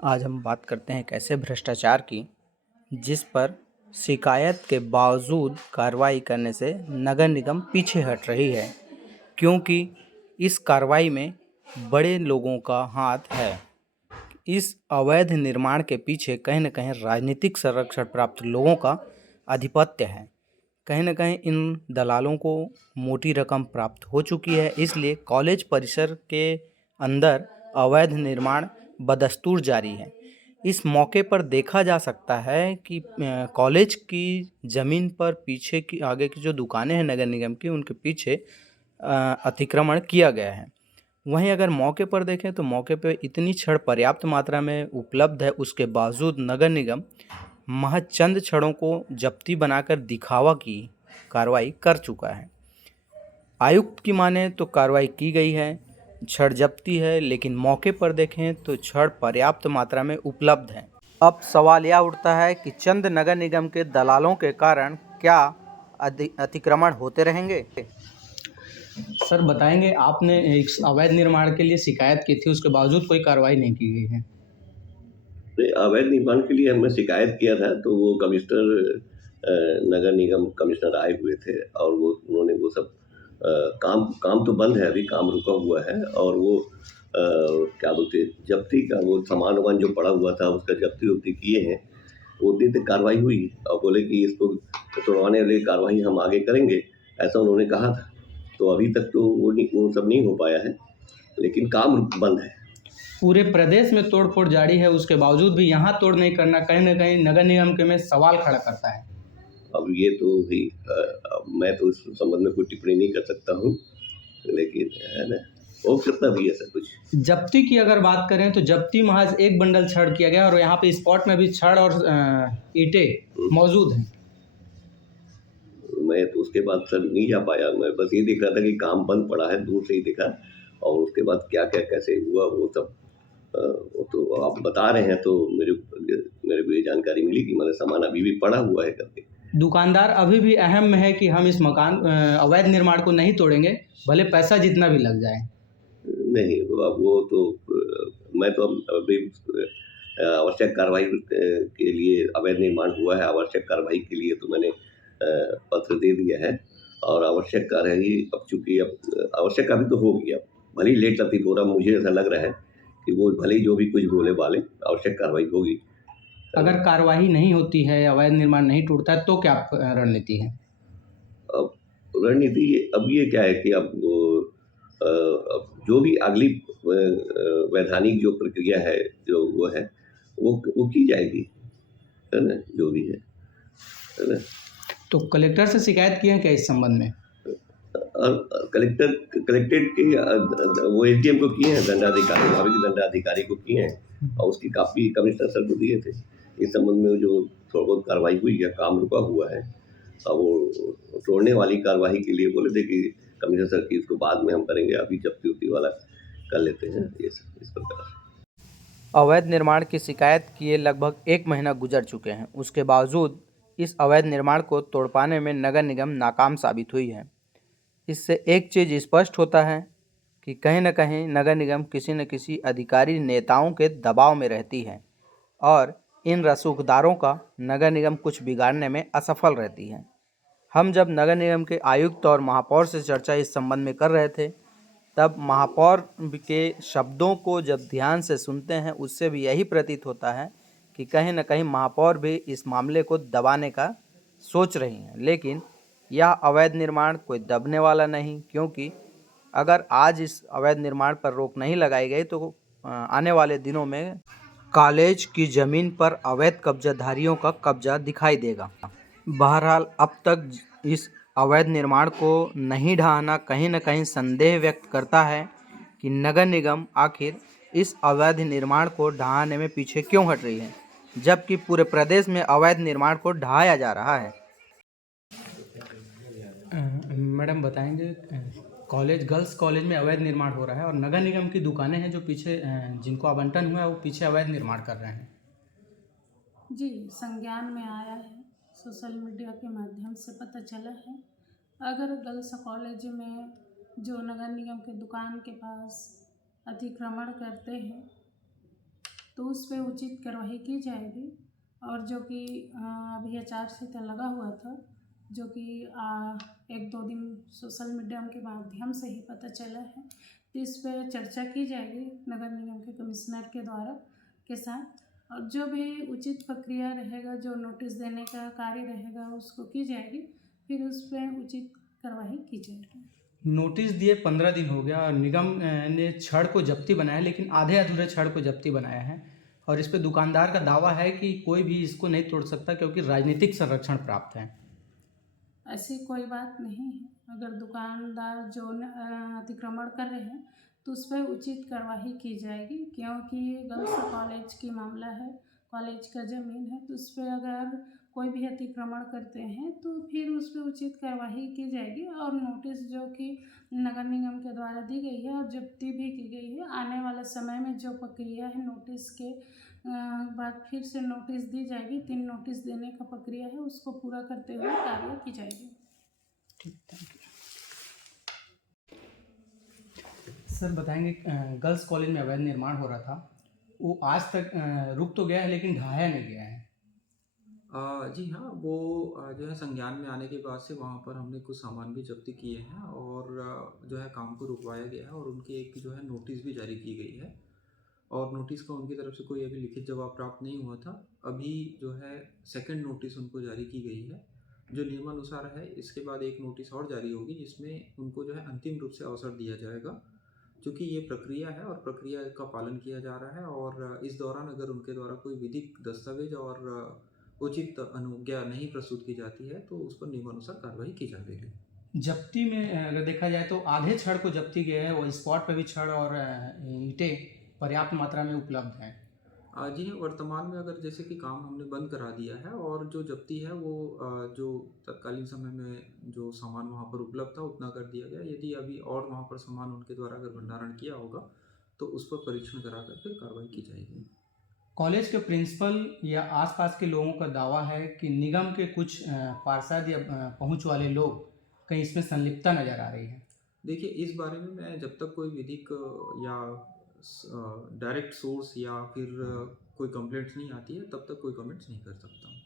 आज हम बात करते हैं एक ऐसे भ्रष्टाचार की जिस पर शिकायत के बावजूद कार्रवाई करने से नगर निगम पीछे हट रही है, क्योंकि इस कार्रवाई में बड़े लोगों का हाथ है। इस अवैध निर्माण के पीछे कहीं न कहीं राजनीतिक संरक्षण प्राप्त लोगों का आधिपत्य है। कहीं न कहीं इन दलालों को मोटी रकम प्राप्त हो चुकी है, इसलिए कॉलेज परिसर के अंदर अवैध निर्माण बदस्तूर जारी है। इस मौके पर देखा जा सकता है कि कॉलेज की ज़मीन पर पीछे की आगे की जो दुकानें हैं नगर निगम की, उनके पीछे अतिक्रमण किया गया है। वहीं अगर मौके पर देखें तो मौके पे इतनी छड़ पर्याप्त मात्रा में उपलब्ध है, उसके बावजूद नगर निगम महज चंद छड़ों को जब्ती बनाकर दिखावा की कार्रवाई कर चुका है। आयुक्त की माने तो कार्रवाई की गई है, छड़ जब्ती है, लेकिन मौके पर देखें तो छड़ पर्याप्त मात्रा में उपलब्ध है। अब सवाल यह उठता है कि चंद नगर निगम के दलालों के कारण क्या अतिक्रमण होते रहेंगे? सर बताएंगे, आपने एक अवैध निर्माण के लिए शिकायत की थी, उसके बावजूद कोई कार्रवाई नहीं की गई है। अवैध निर्माण के लिए हमने शिकायत किया था, तो वो कमिश्नर नगर निगम कमिश्नर आए हुए थे और उन्होंने वो सब काम तो बंद है, अभी काम रुका हुआ है। और वो क्या बोलते हैं, जब्ती का वो सामान वामान जो पड़ा हुआ था उसका जब्ती किए हैं। उतनी तक कार्रवाई हुई और बोले कि इसको तोड़वाने वाली कार्रवाई हम आगे करेंगे, ऐसा उन्होंने कहा था। तो अभी तक तो वो सब नहीं हो पाया है, लेकिन काम बंद है। पूरे प्रदेश में तोड़ फोड़ जारी है, उसके बावजूद भी यहाँ तोड़ नहीं करना कहीं ना कहीं नगर निगम के में सवाल खड़ा करता है। अब ये तो भी मैं तो इस संबंध में कोई टिप्पणी नहीं कर सकता हूँ, लेकिन है ना, हो सकता भी ऐसा कुछ। जब्ती की अगर बात करें तो जब्ती महज एक बंडल छड़ किया गया और यहाँ पे स्पॉट में भी छड़ और ईंटें मौजूद हैं। मैं तो उसके बाद सर नहीं जा पाया, मैं बस ये देख रहा था कि काम बंद पड़ा है, दूर से ही देखा। और उसके बाद क्या क्या कैसे हुआ वो सब वो तो आप बता रहे हैं, तो मेरे को ये जानकारी मिली कि मतलब सामान अभी भी पड़ा हुआ है करके। दुकानदार अभी भी अहम में है कि हम इस मकान अवैध निर्माण को नहीं तोड़ेंगे, भले पैसा जितना भी लग जाए। नहीं, अब वो तो मैं तो अभी आवश्यक कार्रवाई के लिए, अवैध निर्माण हुआ है, आवश्यक कार्रवाई के लिए तो मैंने पत्र दे दिया है। और आवश्यक कार्रवाई अब चूँकि अब आवश्यक अभी तो होगी, अब भले ही लेट लतीफ़ हो रहा, मुझे ऐसा लग रहा है कि वो भले ही जो भी कुछ बोले बाले, आवश्यक कार्रवाई होगी। अगर कार्रवाई नहीं होती है, अवैध निर्माण नहीं टूटता है, तो क्या रणनीति है? अब रणनीति अब ये क्या है कि अब जो भी अगली वैधानिक जो प्रक्रिया है, जो वो है, वो की जाएगी, है ना, जो भी है ना। तो कलेक्टर से शिकायत की है क्या इस संबंध में? कलेक्टेड के वो एसडीएम को किए हैं, दंडाधिकारी, वहाँ के दंडाधिकारी को किए हैं और उसकी कापी कमिश्नर सर को दिए थे। इस संबंध में जो थोड़ा बहुत कार्रवाई हुई है, काम रुका हुआ है। अब वो तोड़ने वाली कार्रवाई के लिए बोले थे कि कमिश्नर सर की इसको बाद में हम करेंगे, अभी जब्ती वाला कर लेते हैं, ये सब इस प्रकार। अवैध निर्माण की शिकायत किए लगभग 1 महीना गुजर चुके हैं, उसके बावजूद इस अवैध निर्माण को तोड़ पाने में नगर निगम नाकाम साबित हुई है। इससे एक चीज़ स्पष्ट होता है कि कहीं न कहीं नगर निगम किसी न किसी अधिकारी नेताओं के दबाव में रहती है और इन रसूखदारों का नगर निगम कुछ बिगाड़ने में असफल रहती है। हम जब नगर निगम के आयुक्त और महापौर से चर्चा इस संबंध में कर रहे थे, तब महापौर के शब्दों को जब ध्यान से सुनते हैं, उससे भी यही प्रतीत होता है कि कहीं न कहीं महापौर भी इस मामले को दबाने का सोच रही हैं। लेकिन यह अवैध निर्माण कोई दबने वाला नहीं, क्योंकि अगर आज इस अवैध निर्माण पर रोक नहीं लगाई गई तो आने वाले दिनों में कॉलेज की ज़मीन पर अवैध कब्जाधारियों का कब्जा दिखाई देगा। बहरहाल अब तक इस अवैध निर्माण को नहीं ढहाना कहीं न कहीं संदेह व्यक्त करता है कि नगर निगम आखिर इस अवैध निर्माण को ढहाने में पीछे क्यों हट रही है, जबकि पूरे प्रदेश में अवैध निर्माण को ढहाया जा रहा है। मैडम बताएंगे, गर्ल्स कॉलेज में अवैध निर्माण हो रहा है और नगर निगम की दुकानें हैं जो पीछे जिनको आवंटन हुआ है वो पीछे अवैध निर्माण कर रहे हैं। जी, संज्ञान में आया है, सोशल मीडिया के माध्यम से पता चला है। अगर गर्ल्स कॉलेज में जो नगर निगम के दुकान के पास अतिक्रमण करते हैं तो उस पर उचित कार्रवाई की जाएगी। और जो कि अभी आचार-संहिता लगा हुआ था, जो कि 1-2 दिन सोशल मीडिया के माध्यम से ही पता चला है, तो इस पर चर्चा की जाएगी नगर निगम के कमिश्नर के द्वारा के साथ, और जो भी उचित प्रक्रिया रहेगा, जो नोटिस देने का कार्य रहेगा, उसको की जाएगी, फिर उस पर उचित कार्रवाई की जाएगी। नोटिस दिए 15 दिन हो गया और निगम ने छड़ को जब्ती बनाया, लेकिन आधे अधूरे छड़ को जब्ती बनाया है और इस पे दुकानदार का दावा है कि कोई भी इसको नहीं तोड़ सकता क्योंकि राजनीतिक संरक्षण प्राप्त है। ऐसी कोई बात नहीं है। अगर दुकानदार जो अतिक्रमण कर रहे हैं तो उस पर उचित कार्रवाई की जाएगी, क्योंकि ये गर्ल्स कॉलेज की मामला है, कॉलेज का ज़मीन है, तो उस पर अगर कोई भी अतिक्रमण करते हैं तो फिर उस पर उचित कार्रवाई की जाएगी। और नोटिस जो कि नगर निगम के द्वारा दी गई है और जब्ती भी की गई है, आने वाले समय में जो प्रक्रिया है नोटिस के बाद फिर से नोटिस दी जाएगी। 3 नोटिस देने का प्रक्रिया है, उसको पूरा करते हुए कार्रवाई की जाएगी। ठीक, थैंक यू। सर बताएंगे, गर्ल्स कॉलेज में अवैध निर्माण हो रहा था, वो आज तक रुक तो गया है लेकिन ढहाया नहीं गया है। जी हाँ, वो जो है संज्ञान में आने के बाद से वहाँ पर हमने कुछ सामान भी जब्ती किए हैं और जो है काम को रुकवाया गया है और उनकी एक जो है नोटिस भी जारी की गई है और नोटिस का उनकी तरफ से कोई अभी लिखित जवाब प्राप्त नहीं हुआ था। अभी जो है सेकंड नोटिस उनको जारी की गई है जो नियमानुसार है। इसके बाद एक नोटिस और जारी होगी जिसमें उनको जो है अंतिम रूप से अवसर दिया जाएगा, क्योंकि ये प्रक्रिया है और प्रक्रिया का पालन किया जा रहा है और इस दौरान अगर उनके द्वारा कोई विधिक दस्तावेज और उचित अनुज्ञा नहीं प्रस्तुत की जाती है तो उस पर नियमानुसार कार्रवाई की जाएगी। जब्ती में अगर देखा जाए तो आधे छड़ को जब्ती गया है, वो स्पॉट पे भी छड़ और ईंटें पर्याप्त मात्रा में उपलब्ध हैं। जी हाँ, वर्तमान में अगर जैसे कि काम हमने बंद करा दिया है और जो जब्ती है वो जो तत्कालीन समय में जो सामान वहाँ पर उपलब्ध था उतना कर दिया गया। यदि अभी और वहाँ पर सामान उनके द्वारा अगर भंडारण किया होगा तो उस पर परीक्षण करा कर फिर कार्रवाई की जाएगी। कॉलेज के प्रिंसिपल या आसपास के लोगों का दावा है कि निगम के कुछ पार्षद या पहुंच वाले लोग कहीं इसमें संलिप्तता नजर आ रही है। देखिए, इस बारे में मैं जब तक कोई विधिक या डायरेक्ट सोर्स या फिर कोई कंप्लेंट्स नहीं आती है तब तक कोई कमेंट्स नहीं कर सकता हूँ।